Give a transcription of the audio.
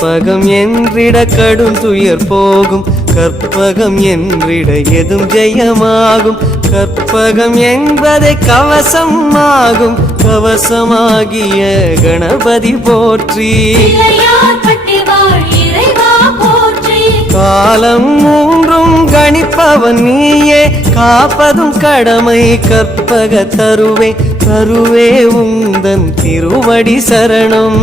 கற்பகம் என்றிட கடும் துயர் போகும், கற்பகம் என்றிட எதும் ஜெயமாகும். கற்பகம் என்பதை கவசம் ஆகும், கவசமாகிய கணபதி போற்றி. காலம் மூன்றும் கணிப்பவன் நீயே, காப்பதும் கடமை கற்பக தருவே. தருவே உந்தன் திருவடி சரணம்.